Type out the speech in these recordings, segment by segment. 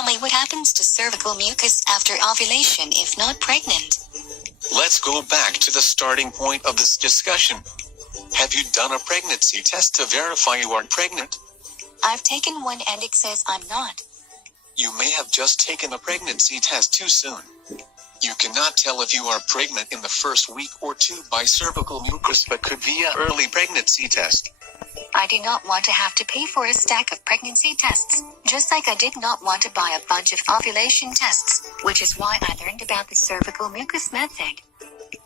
tell me what happens to cervical mucus after ovulation if not pregnant. Let's go back to the starting point of this discussion. Have you done a pregnancy test to verify you aren't pregnant? I've taken one and it says I'm not. You may have just taken a pregnancy test too soon. You cannot tell if you are pregnant in the first week or two by cervical mucus, but could via early pregnancy test. I do not want to have to pay for a stack of pregnancy tests, just like I did not want to buy a bunch of ovulation tests, which is why I learned about the cervical mucus method.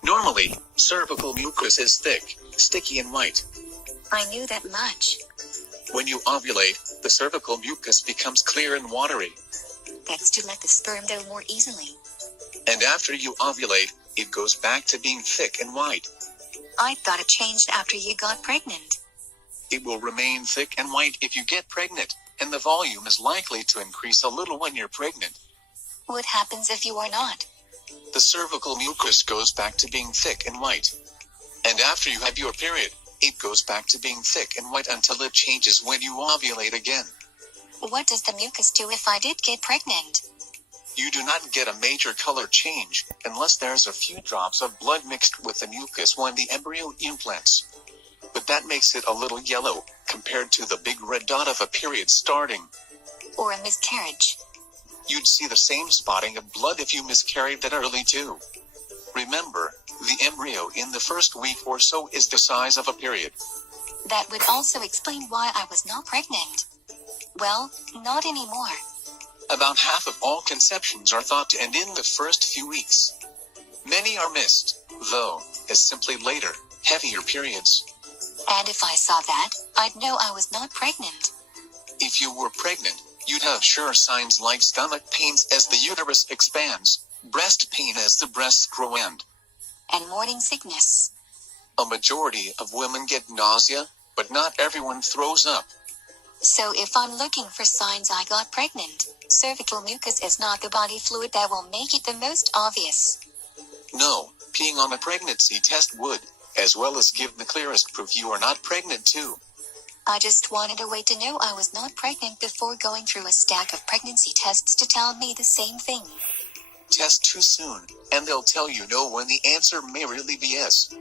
Normally, cervical mucus is thick, sticky and white. I knew that much. When you ovulate, the cervical mucus becomes clear and watery. That's to let the sperm go more easily. And after you ovulate, it goes back to being thick and white. I thought it changed after you got pregnant. It will remain thick and white if you get pregnant, and the volume is likely to increase a little when you're pregnant. What happens if you are not? The cervical mucus goes back to being thick and white. And after you have your period, it goes back to being thick and white until it changes when you ovulate again. What does the mucus do if I did get pregnant? You do not get a major color change unless there's a few drops of blood mixed with the mucus when the embryo implants. But that makes it a little yellow compared to the big red dot of a period starting. Or a miscarriage. You'd see the same spotting of blood if you miscarried that early too. Remember, the embryo in the first week or so is the size of a period. That would also explain why I was not pregnant. Well, not anymore. About half of all conceptions are thought to end in the first few weeks. Many are missed, though, as simply later, heavier periods. And if I saw that, I'd know I was not pregnant. If you were pregnant, you'd have sure signs like stomach pains as the uterus expands, breast pain as the breasts grow and morning sickness. A majority of women get nausea, but not everyone throws up. So if I'm looking for signs I got pregnant, cervical mucus is not the body fluid that will make it the most obvious. No, peeing on a pregnancy test would, as well as give the clearest proof you are not pregnant too. I just wanted a way to know I was not pregnant before going through a stack of pregnancy tests to tell me the same thing. Test too soon, and they'll tell you no when the answer may really be yes.